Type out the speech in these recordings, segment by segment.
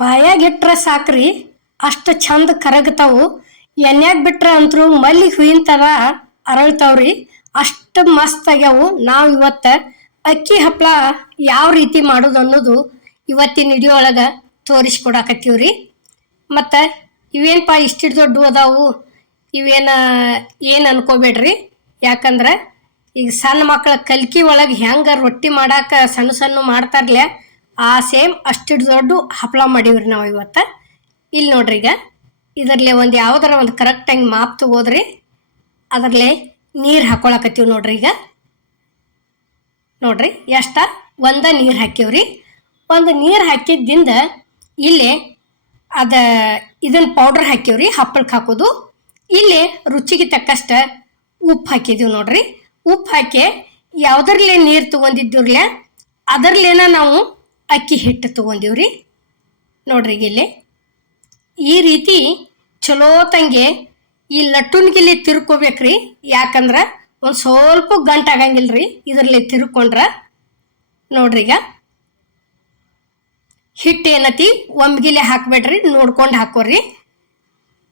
ಬಾಯಾಗಿಟ್ರ ಸಾಕ್ರಿ ಅಷ್ಟು ಚಂದ ಕರಗ್ತಾವು. ಎಣ್ಯಾಗ ಬಿಟ್ರ ಅಂತರೂ ಮಲ್ಲಿಗೆ ಹೂವಿನ ಥರ ಅರಳ್ತಾವ್ರಿ. ಅಷ್ಟು ಮಸ್ತ್ ಆಗ್ಯಾವು. ನಾವು ಇವತ್ತು ಅಕ್ಕಿ ಹಪ್ಪಳ ಯಾವ ರೀತಿ ಮಾಡೋದು ಅನ್ನೋದು ಇವತ್ತಿನ ವಿಡಿಯೋ ಒಳಗೆ ತೋರಿಸ್ಕೊಡಕತ್ತೀವ್ರಿ. ಮತ್ತು ಇವೇನಪ್ಪ ಇಷ್ಟಿಟ್ಟು ದೊಡ್ಡ ಅದಾವು ಏನು ಅನ್ಕೋಬೇಡ್ರಿ. ಯಾಕಂದ್ರೆ ಈಗ ಸಣ್ಣ ಮಕ್ಕಳ ಕಲ್ಕಿ ಒಳಗೆ ಹೆಂಗೆ ರೊಟ್ಟಿ ಮಾಡಾಕ ಸಣ್ಣ ಸಣ್ಣ ಮಾಡ್ತಾರಲ್ಲ, ಆ ಸೇಮ್ ಅಷ್ಟಿಟ್ಟು ದೊಡ್ಡ ಹಪ್ಪಳ ಮಾಡೀವ್ರಿ ನಾವು ಇವತ್ತು. ಇಲ್ಲಿ ನೋಡ್ರಿ, ಈಗ ಇದರಲ್ಲೇ ಒಂದು ಯಾವ್ದಾರ ಒಂದು ಕರೆಕ್ಟಾಗಿ ಮಾಪ್ ತಗೋದ್ರಿ. ಅದರಲ್ಲೇ ನೀರು ಹಾಕೊಳಕತ್ತೀವಿ ನೋಡ್ರಿ. ಈಗ ನೋಡ್ರಿ ಒಂದ ನೀರು ಹಾಕಿವ್ರಿ. ಒಂದು ನೀರು ಹಾಕಿದ್ದಿಂದ ಇಲ್ಲಿ ಇದನ್ನ ಪೌಡರ್ ಹಾಕಿವ್ರಿ, ಹಪ್ಪಳಕ್ಕೆ ಹಾಕೋದು. ಇಲ್ಲಿ ರುಚಿಗೆ ತಕ್ಕಷ್ಟ ಉಪ್ಪು ಹಾಕಿದೀವಿ ನೋಡ್ರಿ. ಉಪ್ಪು ಹಾಕಿ ಯಾವ್ದ್ರಲ್ಲೇ ನೀರು ತಗೊಂಡಿದ್ದೀವ್ರಲ್ಲ ಅದರಲ್ಲೇನ ನಾವು ಅಕ್ಕಿ ಹಿಟ್ಟು ತಗೊಂಡಿವ್ರಿ ನೋಡ್ರಿ. ಇಲ್ಲಿ ಈ ರೀತಿ ಚಲೋ ತಂಗೆ ಈ ಲಟ್ಟುನ್ಗಿಲ್ಲಿ ತಿರ್ಕೋಬೇಕ್ರಿ. ಯಾಕಂದ್ರೆ ಒಂದು ಸ್ವಲ್ಪ ಗಂಟು ಆಗಂಗಿಲ್ರಿ ಇದರಲ್ಲಿ ತಿರ್ಕೊಂಡ್ರ. ನೋಡ್ರಿ, ಈಗ ಹಿಟ್ಟು ಏನತಿ ಒಮ್ಗಿಲೆ ಹಾಕ್ಬೇಡ್ರಿ, ನೋಡ್ಕೊಂಡು ಹಾಕೋರಿ.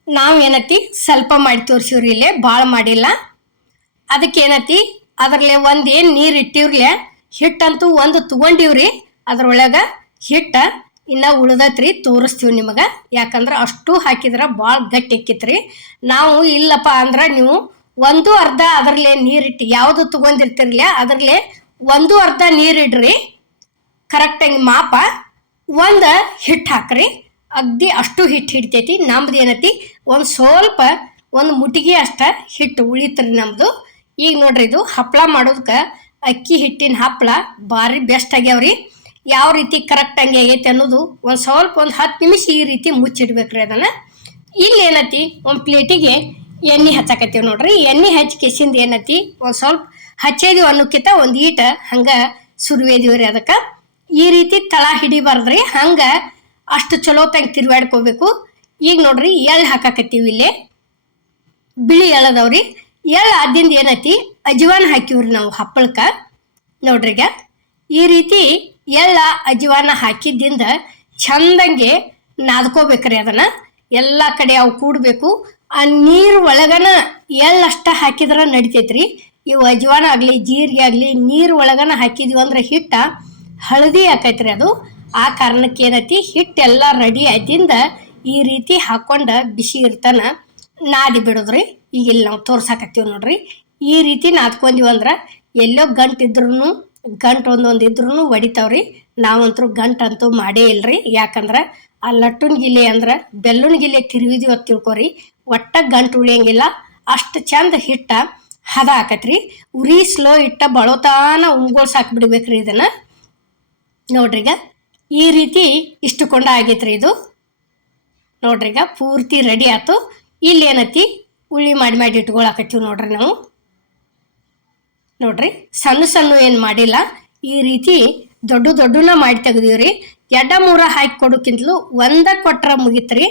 ನಾವು ಏನತಿ ಸ್ವಲ್ಪ ಮಾಡಿ ತೋರಿಸಿವ್ರಿ, ಇಲ್ಲೇ ಭಾಳ ಮಾಡಿಲ್ಲ. ಅದಕ್ಕೆ ಏನತಿ ಅದರಲ್ಲೇ ಒಂದು ಏನು ನೀರು ಇಟ್ಟಿವ್ರಲೆ ಹಿಟ್ಟಂತೂ ಒಂದು ತಗೊಂಡಿವ್ರಿ. ಅದ್ರೊಳಗೆ ಹಿಟ್ಟು ಇನ್ನು ಉಳ್ದತ್ರಿ, ತೋರಿಸ್ತೀವಿ ನಿಮಗೆ. ಯಾಕಂದ್ರೆ ಅಷ್ಟು ಹಾಕಿದ್ರೆ ಭಾಳ ಗಟ್ಟಿ ಆಕ್ಕಿತ್ರಿ. ನಾವು ಇಲ್ಲಪ್ಪ ಅಂದ್ರೆ ನೀವು ಒಂದು ಅರ್ಧ ಅದರಲ್ಲೇ ನೀರಿಟ್ಟು ಯಾವುದು ತಗೊಂಡಿರ್ತಿರ್ಲ ಅದರಲ್ಲೇ ಒಂದು ಅರ್ಧ ನೀರಿಡ್ರಿ. ಕರೆಕ್ಟಾಗಿ ಮಾಪ ಒಂದು ಹಿಟ್ಟು ಹಾಕ್ರಿ. ಅಗ್ದಿ ಅಷ್ಟು ಹಿಟ್ಟು ಹಿಡ್ತೈತಿ. ನಮ್ದು ಏನೈತಿ ಒಂದು ಸ್ವಲ್ಪ ಒಂದು ಮುಟ್ಟಿಗೆ ಅಷ್ಟ ಹಿಟ್ಟು ಉಳಿತ್ರಿ ನಮ್ಮದು. ಈಗ ನೋಡ್ರಿ, ಇದು ಹಪ್ಪಳ ಮಾಡೋದಕ್ಕೆ ಅಕ್ಕಿ ಹಿಟ್ಟಿನ ಹಪ್ಪಳ ಭಾರಿ ಬೆಸ್ಟ್ ಆಗ್ಯಾವ್ರಿ. ಯಾವ ರೀತಿ ಕರೆಕ್ಟಾಗಿ ಆಗೈತಿ ಅನ್ನೋದು ಒಂದು ಸ್ವಲ್ಪ ಒಂದು 10 ನಿಮಿಷ ಈ ರೀತಿ ಮುಚ್ಚಿಡ್ಬೇಕ್ರಿ ಅದನ್ನು. ಇಲ್ಲಿ ಏನೈತಿ ಒಂದು ಪ್ಲೇಟಿಗೆ ಎಣ್ಣೆ ಹಚ್ಚಾಕತ್ತೀವಿ ನೋಡ್ರಿ. ಎಣ್ಣೆ ಹಚ್ಚಿ ಕೆಸಿಂದ ಏನೈತಿ ಒಂದು ಸ್ವಲ್ಪ ಹಚ್ಚೇದಿವಿ ಅನ್ನೋಕ್ಕಿಂತ ಒಂದು ಈಟ ಹಂಗೆ ಸುರುವೇದಿವ್ರಿ. ಅದಕ್ಕೆ ಈ ರೀತಿ ತಳ ಹಿಡಿಬಾರ್ದ್ರಿ, ಹಂಗೆ ಅಷ್ಟು ಚಲೋ ತಂಗೆ ತಿರುವಾಡ್ಕೋಬೇಕು. ಈಗ ನೋಡ್ರಿ, ಎಳ್ಳು ಹಾಕಾಕತ್ತೀವಿ. ಇಲ್ಲಿ ಬಿಳಿ ಎಳ್ಳದವ್ರಿ. ಎಳ್ಳು ಆದಿಂದ ಏನೈತಿ ಅಜ್ವಾನ ಹಾಕಿವ್ರಿ ನಾವು ಹಪ್ಪಳಕ್ಕೆ. ನೋಡ್ರಿಗ ಈ ರೀತಿ ಎಳ್ಳ ಅಜ್ವಾನ ಹಾಕಿದ್ದಿಂದ ಚಂದಂಗೆ ನಾದ್ಕೋಬೇಕ್ರಿ. ಅದನ್ನು ಎಲ್ಲ ಕಡೆ ಅವು ಕೂಡಬೇಕು. ಆ ನೀರು ಒಳಗನ ಎಳ್ಳಷ್ಟ ಹಾಕಿದ್ರೆ ನಡಿತೈತ್ರಿ. ಇವು ಅಜ್ವಾನ ಆಗಲಿ ಜೀರಿಗೆ ಆಗಲಿ ನೀರು ಒಳಗನ ಹಾಕಿದ್ವಿ ಅಂದ್ರೆ ಹಿಟ್ಟ ಹಳದಿ ಹಾಕೈತ್ರಿ. ಅದು ಆ ಕಾರಣಕ್ಕೆ ಏನೈತಿ ಹಿಟ್ಟೆಲ್ಲ ರೆಡಿ ಆಯ್ತಿಂದ ಈ ರೀತಿ ಹಾಕ್ಕೊಂಡು ಬಿಸಿ ಇರ್ತಾನ ನಾದಿ ಬಿಡೋದ್ರಿ. ಈಗ ಇಲ್ಲಿ ನಾವು ತೋರ್ಸಾಕತ್ತೀವಿ ನೋಡ್ರಿ. ಈ ರೀತಿ ನಾದ್ಕೊಂದಿವಿ ಅಂದ್ರೆ ಎಲ್ಲೋ ಗಂಟು ಒಂದೊಂದು ಇದ್ರೂ ಹೊಡಿತಾವ್ರಿ. ನಾವಂತರೂ ಗಂಟಂತೂ ಮಾಡೇ ಇಲ್ರಿ. ಯಾಕಂದ್ರೆ ಆ ಲಟ್ಟುನ್ ಗಿಲೆ ಅಂದ್ರೆ ಬೆಲ್ಲುನ್ ಗಿಲೆ ತಿರುವಿದ್ವಿ ಅಂತ ತಿಳ್ಕೊರಿ, ಒಟ್ಟ ಗಂಟು ಉಳಿಯಂಗಿಲ್ಲ. ಅಷ್ಟು ಚಂದ ಹಿಟ್ಟ ಹದ ಹಾಕತ್ರಿ. ಉರಿ ಸ್ಲೋ ಇಟ್ಟ ಬಳೋತಾನ ಉಂಗೋಳ್ಸಿ ಹಾಕ್ಬಿಡ್ಬೇಕ್ರಿ ಇದನ್ನ. ನೋಡ್ರಿಗ ಈ ರೀತಿ ಇಷ್ಟುಕೊಂಡ ಆಗೈತ್ರಿ ಇದು. ನೋಡ್ರಿಗ ಪೂರ್ತಿ ರೆಡಿ ಆಯ್ತು. ಇಲ್ಲಿ ಏನತಿ ಉಳ್ಳಿ ಮಾಡಿ ಇಟ್ಕೊಳಕತ್ತೀವಿ ನೋಡ್ರಿ ನಾವು. ನೋಡ್ರಿ, ಸಣ್ಣ ಸಣ್ಣ ಏನು ಮಾಡಿಲ್ಲ, ಈ ರೀತಿ ದೊಡ್ಡನ ಮಾಡಿ ತೆಗ್ದೀವ್ರಿ. 2-3 ಹಾಕಿ ಕೊಡೋಕ್ಕಿಂತಲೂ ಒಂದ ಕೊಟ್ರ ಮುಗಿತ್ರಿ.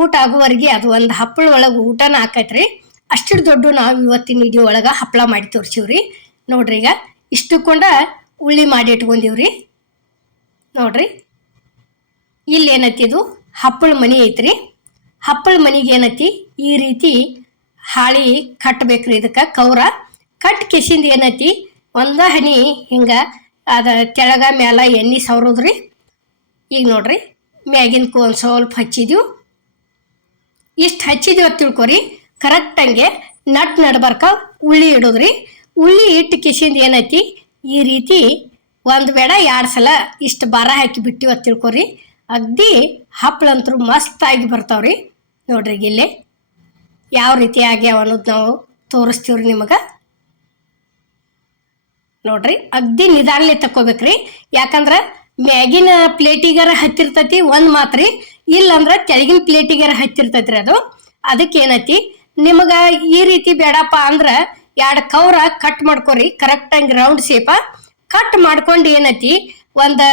ಊಟ ಆಗುವವರೆಗೆ ಅದು ಒಂದು ಹಪ್ಪಳ ಒಳಗೆ ಊಟನ ಹಾಕೈತ್ರಿ. ಅಷ್ಟು ದೊಡ್ಡ ನಾವು ಇವತ್ತಿನ ವಿಡಿಯೋ ಒಳಗೆ ಹಪ್ಪಳ ಮಾಡಿ ತೋರಿಸಿವ್ರಿ. ನೋಡ್ರಿ, ಈಗ ಇಷ್ಟುಕೊಂಡ ಉಳ್ಳಿ ಮಾಡಿ ಇಟ್ಕೊಂಡಿವ್ರಿ. ನೋಡ್ರಿ, ಇಲ್ಲಿ ಏನೈತಿ ಇದು ಹಪ್ಪಳ ಮನಿ ಐತ್ರಿ. ಹಪ್ಪಳ ಮನಿಗೆ ಏನೈತಿ ಈ ರೀತಿ ಹಾಳಿ ಕಟ್ಟಬೇಕ್ರಿ. ಇದಕ್ಕೆ ಕೌರ ಕಟ್ ಕೆಸಿಂದ ಏನೈತಿ ಒಂದ ಹನಿ ಹಿಂಗೆ ತೆಳಗ ಮ್ಯಾಲ ಎಣ್ಣೆ ಸವರೋದ್ರಿ. ಈಗ ನೋಡ್ರಿ, ಮ್ಯಾಗಿನ್ಕು ಒಂದು ಸ್ವಲ್ಪ ಹಚ್ಚಿದೀವಿ. ಇಷ್ಟು ಹಚ್ಚಿದೀವಿ ಅಂತ ತಿಳ್ಕೊರಿ. ಕರೆಕ್ಟಂಗೆ ನಡ್ಬರ್ಕ ಉಳ್ಳಿ ಇಡೋದ್ರಿ. ಉಳ್ಳಿ ಇಟ್ಟು ಕೆಸಿಂದ ಏನೈತಿ ಈ ರೀತಿ ಒಂದು ಬೇಡ 2 ಸಲ ಇಷ್ಟು ಭಾರ ಹಾಕಿ ಬಿಟ್ಟಿವಿ ಅಂತ ತಿಳ್ಕೊರಿ. ಅಗ್ದಿ ಹಪ್ಪಳಂತರೂ ಮಸ್ತಾಗಿ ಬರ್ತಾವ್ರಿ. ನೋಡ್ರಿ, ಇಲ್ಲಿ ಯಾವ ರೀತಿ ಆಗ್ಯಾವ ಅನ್ನೋದು ನಾವು ತೋರಿಸ್ತೀವ್ರಿ ನಿಮಗೆ. ನೋಡ್ರಿ, ಅಗ್ದಿ ನಿಧಾನಲೆ ತಕ್ಕೋಬೇಕ್ರಿ. ಯಾಕಂದ್ರೆ ಮ್ಯಾಗಿನ ಪ್ಲೇಟಿಗಾರ ಹತ್ತಿರ್ತೈತಿ ಒಂದು ಮಾತ್ರಿ, ಇಲ್ಲಂದ್ರೆ ಕೆಳಗಿನ ಪ್ಲೇಟಿಗಾರ ಹತ್ತಿರ್ತೈತ್ರಿ ಅದು. ಅದಕ್ಕೆ ಏನೈತಿ ನಿಮಗೆ ಈ ರೀತಿ ಬೇಡಪ್ಪ ಅಂದ್ರೆ 2 ಕೌರ ಕಟ್ ಮಾಡ್ಕೊರಿ. ಕರೆಕ್ಟಾಗಿ ರೌಂಡ್ ಶೇಪ ಕಟ್ ಮಾಡ್ಕೊಂಡು ಏನೈತಿ ಒಂದು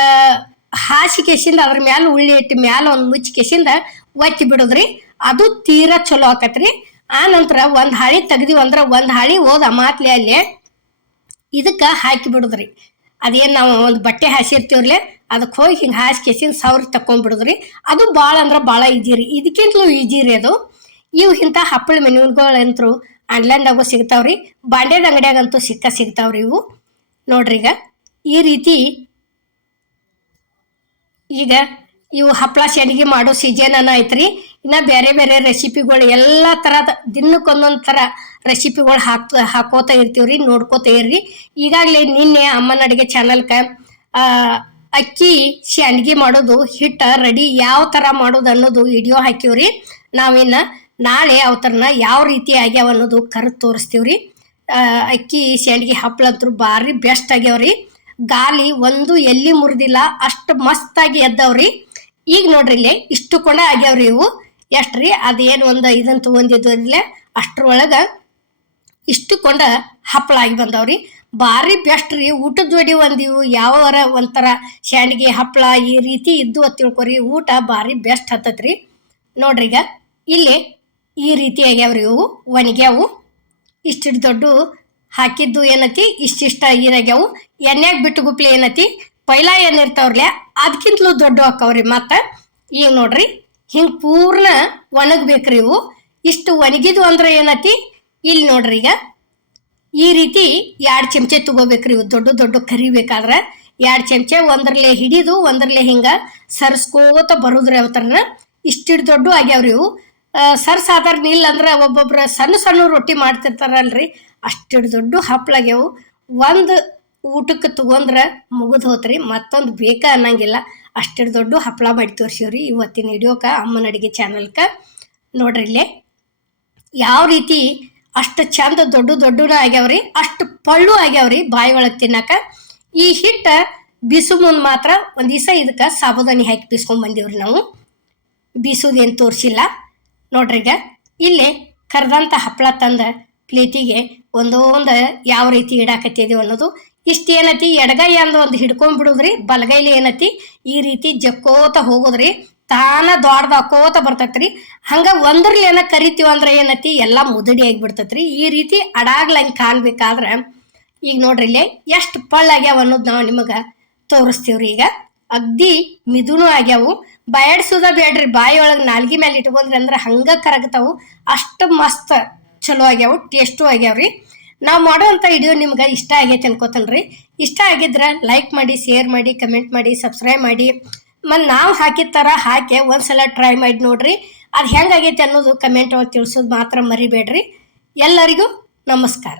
ಹಾಸಿ ಕೆಸಿಂದ ಅದ್ರ ಮ್ಯಾಲ ಉಳ್ಳಿ ಇಟ್ಟು ಮ್ಯಾಲ ಒಂದು ಮುಚ್ಚಿ ಕೆಸಿಂದ ಒತ್ತಿ ಬಿಡೋದ್ರಿ. ಅದು ತೀರಾ ಚಲೋ ಆಕತ್ರಿ. ಆ ನಂತರ ಒಂದು ಹಾಳಿ ತೆಗ್ದಿವಿ ಅಂದ್ರೆ ಒಂದು ಹಾಳಿ ಹೋದ ಮಾತ್ಲೆ ಅಲ್ಲೇ ಇದಕ್ಕೆ ಹಾಕಿ ಬಿಡೋದ್ರಿ. ಅದೇನು ನಾವು ಒಂದು ಬಟ್ಟೆ ಹಾಸಿರ್ತೀವ್ರಲ್ಲೇ ಅದಕ್ಕೆ ಹೋಗಿ ಹಿಂಗೆ ಹಾಸ್ಕೇಸಿನ ಸವ್ರಿ ತಕೊಂಡ್ಬಿಡುದ್ರಿ. ಅದು ಭಾಳ ಅಂದ್ರೆ ಭಾಳ ಈಜಿ ರೀ, ಇದಕ್ಕಿಂತಲೂ ಈಜಿ ರೀ ಅದು. ಇವು ಇಂಥ ಹಪ್ಪಳ ಮೆನುಗಳಂತೂ ಆನ್ಲೈನ್ದಾಗೂ ಸಿಗ್ತಾವ್ರಿ, ಬಾಂಡ್ಯದ ಅಂಗಡಿಯಾಗಂತೂ ಸಿಗ್ತಾವ್ರಿ ಇವು. ನೋಡ್ರಿ ಈ ರೀತಿ ಈಗ ಇವು ಹಪ್ಪಳ ಸಂಡಿಗೆ ಮಾಡೋ ಸೀಸನ್ ಐತ್ರಿ. ಇನ್ನು ಬೇರೆ ಬೇರೆ ರೆಸಿಪಿಗಳು ಎಲ್ಲ ಥರದ ದಿನಕ್ಕೊಂದೊಂದು ಥರ ರೆಸಿಪಿಗಳು ಹಾಕೋತಾ ಇರ್ತೀವ್ರಿ, ನೋಡ್ಕೋತಾ ಇರ್ರಿ. ಈಗಾಗಲೇ ನಿನ್ನೆ ಅಮ್ಮನ ಅಡುಗೆ ಚಾನಲ್ಗೆ ಅಕ್ಕಿ ಸಂಡಿಗೆ ಮಾಡೋದು ಹಿಟ್ಟು ರೆಡಿ ಯಾವ ಥರ ಮಾಡೋದು ಅನ್ನೋದು ವಿಡಿಯೋ ಹಾಕಿವ್ರಿ. ನಾವಿನ್ನು ನಾಳೆ ಅವತರನ ಯಾವ ರೀತಿ ಆಗ್ಯಾವ ಅನ್ನೋದು ಕರೆದು ತೋರಿಸ್ತೀವ್ರಿ. ಅಕ್ಕಿ ಸಂಡಿಗೆ ಹಪ್ಪಳಂತೂ ಭಾರಿ ಬೆಸ್ಟ್ ಆಗ್ಯಾವ್ರಿ. ಗಾಲಿ ಒಂದು ಎಲ್ಲಿ ಮುರಿದಿಲ್ಲ, ಅಷ್ಟು ಮಸ್ತಾಗಿ ಎದ್ದವ್ರಿ. ಈಗ ನೋಡ್ರಿ ಇಲ್ಲೇ ಇಷ್ಟು ಕೊಂಡ ಆಗ್ಯಾವ್ರಿ ಇವು. ಎಷ್ಟ್ರಿ ಅದೇನು ಒಂದು ಇದನ್ನು ತೊಗೊಂಡಿದ್ದಿಲ್ಲ ಅಷ್ಟ್ರೊಳಗೆ ಇಷ್ಟು ಕೊಂಡ ಹಪ್ಪಳ ಆಗಿ ಬಂದವ್ರಿ. ಭಾರಿ ಬೆಸ್ಟ್ ರೀ. ಊಟದ ಜೋಡಿ ಇವು ಯಾವರ ಒಂಥರ ಸಂಡಿಗೆ ಹಪ್ಪಳ ಈ ರೀತಿ ಇದ್ದು ಅಂತ ತಿಳ್ಕೊರಿ, ಊಟ ಭಾರಿ ಬೆಸ್ಟ್ ಹತ್ತತ್ರಿ. ನೋಡ್ರಿ ಇಲ್ಲಿ ಈ ರೀತಿ ಆಗ್ಯಾವ್ರಿ ಇವು ಒಣಗ್ಯಾವು. ಇಷ್ಟಿಟ್ಟು ದೊಡ್ಡ ಹಾಕಿದ್ದು ಏನತಿ ಇಷ್ಟಿಷ್ಟ ಇರಾಗ್ಯಾವು. ಎಣ್ಣೆಗೆ ಬಿಟ್ಟು ಗುಪ್ಲೆ ಏನತಿ ಪೈಲ ಏನಿರ್ತಾವ್ರಲ್ಲ ಅದಕ್ಕಿಂತಲೂ ದೊಡ್ಡ ಹಾಕವ್ರಿ. ಮತ್ತು ಈಗ ನೋಡ್ರಿ ಹಿಂಗೆ ಪೂರ್ಣ ಒಣಗ್ಬೇಕ್ರಿ ಇವು. ಇಷ್ಟು ಒಣಗಿದ್ವು ಅಂದ್ರೆ ಏನತಿ ಇಲ್ಲಿ ನೋಡ್ರಿ ಈ ರೀತಿ 2 ಚಮಚೆ ತಗೋಬೇಕ್ರಿ ಇವು. ದೊಡ್ಡ ಕರಿಬೇಕಾದ್ರೆ 2 ಚಮಚೆ ಒಂದ್ರಲ್ಲೇ ಹಿಡಿದು ಒಂದ್ರಲ್ಲೇ ಹಿಂಗೆ ಸರ್ಸ್ಕೋತ ಬರುದ್ರಿ ಅವತರನ. ಇಷ್ಟಿಟ್ಟು ದೊಡ್ಡ ಆಗ್ಯಾವ್ರಿ ಇವು. ಸಾಧಾರಣ ಇಲ್ಲ ಅಂದ್ರೆ ಒಬ್ಬೊಬ್ರು ಸಣ್ಣ ರೊಟ್ಟಿ ಮಾಡ್ತಿರ್ತಾರಲ್ರಿ, ಅಷ್ಟಿಟ್ಟು ದೊಡ್ಡ ಹಪ್ಪಳಾಗ್ಯಾವು. ಒಂದು ಊಟಕ್ಕೆ ತಗೊಂಡ್ರೆ ಮುಗಿದು ಹೋತ್ರಿ, ಮತ್ತೊಂದು ಬೇಕಾ ಅನ್ನಂಗಿಲ್ಲ. ಅಷ್ಟಿಟ್ಟು ದೊಡ್ಡ ಹಪ್ಪಳ ಮಾಡಿ ತೋರಿಸಿವ್ರಿ ಇವತ್ತಿನ ವಿಡಿಯೋಕ್ಕೆ ಅಮ್ಮನ ಅಡುಗೆ ಚಾನಲ್ಗೆ. ನೋಡ್ರಿ ಇಲ್ಲೇ ಯಾವ ರೀತಿ ಅಷ್ಟು ಚಂದ ದೊಡ್ಡ ಆಗ್ಯಾವ್ರಿ, ಅಷ್ಟು ಪಳ್ಳು ಆಗ್ಯಾವ್ರಿ ಬಾಯಿ ಒಳಗೆ ತಿನ್ನಕ. ಈ ಹಿಟ್ಟು ಬೀಸು ಮುಂದೆ ಮಾತ್ರ ಒಂದು ದಿವಸ ಇದಕ್ಕೆ ಸಾಬುದಾನಿ ಹಾಕಿ ಬೀಸ್ಕೊಂಡ್ ಬಂದೀವ್ರಿ ನಾವು, ಬೀಸೋದೇನು ತೋರಿಸಿಲ್ಲ. ನೋಡ್ರಿ ಇಲ್ಲಿ ಕರ್ದಂಥ ಹಪ್ಪಳ ತಂದ ಪ್ಲೇಟಿಗೆ ಒಂದೊಂದು ಯಾವ ರೀತಿ ಇಡಾಕತ್ತಿದೀವಿ ಅನ್ನೋದು. ಇಷ್ಟು ಏನತಿ ಎಡಗೈ ಅಂದು ಒಂದು ಹಿಡ್ಕೊಂಡ್ಬಿಡುದ್ರಿ, ಬಲಗೈಲಿ ಏನತಿ ಈ ರೀತಿ ಜಕ್ಕೋತ ಹೋಗೋದ್ರಿ, ತಾನ ದೊಡ್ಡದಾಕೋತ ಬರ್ತೈತ್ರಿ. ಹಂಗೆ ಒಂದ್ರಲ್ಲಿ ಏನ ಕರಿತೀವಿ ಅಂದ್ರೆ ಏನತಿ ಎಲ್ಲ ಮುದಡಿ ಆಗಿಬಿಡ್ತೈತ್ರಿ. ಈ ರೀತಿ ಅಡಾಗ್ಲಂಗೆ ಕಾಣ್ಬೇಕಾದ್ರೆ ಈಗ ನೋಡ್ರಿ ಇಲ್ಲೇ ಎಷ್ಟು ಪಳ್ಳಾಗ್ಯಾವ ಅನ್ನೋದು ನಾವು ನಿಮಗೆ ತೋರಿಸ್ತೀವ್ರಿ. ಈಗ ಅಗ್ದಿ ಮಿದುನು ಆಗ್ಯಾವು, ಬಯಾಡ್ಸೋದ ಬೇಡ್ರಿ, ಬಾಯಿ ಒಳಗೆ ನಾಲ್ಗಿ ಮೇಲೆ ಇಟ್ಕೊಂಡ್ರಿ ಅಂದ್ರೆ ಹಂಗೆ ಕರಗ್ತಾವು. ಅಷ್ಟು ಮಸ್ತ್ ಚಲೋ ಆಗ್ಯಾವು, ಟೇಸ್ಟು ಆಗ್ಯಾವ್ರಿ. ನಾವು ಮಾಡೋವಂಥ ವಿಡಿಯೋ ನಿಮ್ಗೆ ಇಷ್ಟ ಆಗೈತೆ ಅನ್ಕೋತನ್ರಿ. ಇಷ್ಟ ಆಗಿದ್ರೆ ಲೈಕ್ ಮಾಡಿ, ಶೇರ್ ಮಾಡಿ, ಕಮೆಂಟ್ ಮಾಡಿ, ಸಬ್ಸ್ಕ್ರೈಬ್ ಮಾಡಿ. ಮತ್ತು ನಾವು ಹಾಕಿದ ಥರ ಹಾಕಿ ಒಂದ್ಸಲ ಟ್ರೈ ಮಾಡಿ ನೋಡ್ರಿ. ಅದು ಹೆಂಗಾಗೈತೆ ಅನ್ನೋದು ಕಮೆಂಟ್ ಒಳಗೆ ತಿಳಿಸೋದು ಮಾತ್ರ ಮರಿಬೇಡ್ರಿ. ಎಲ್ಲರಿಗೂ ನಮಸ್ಕಾರ.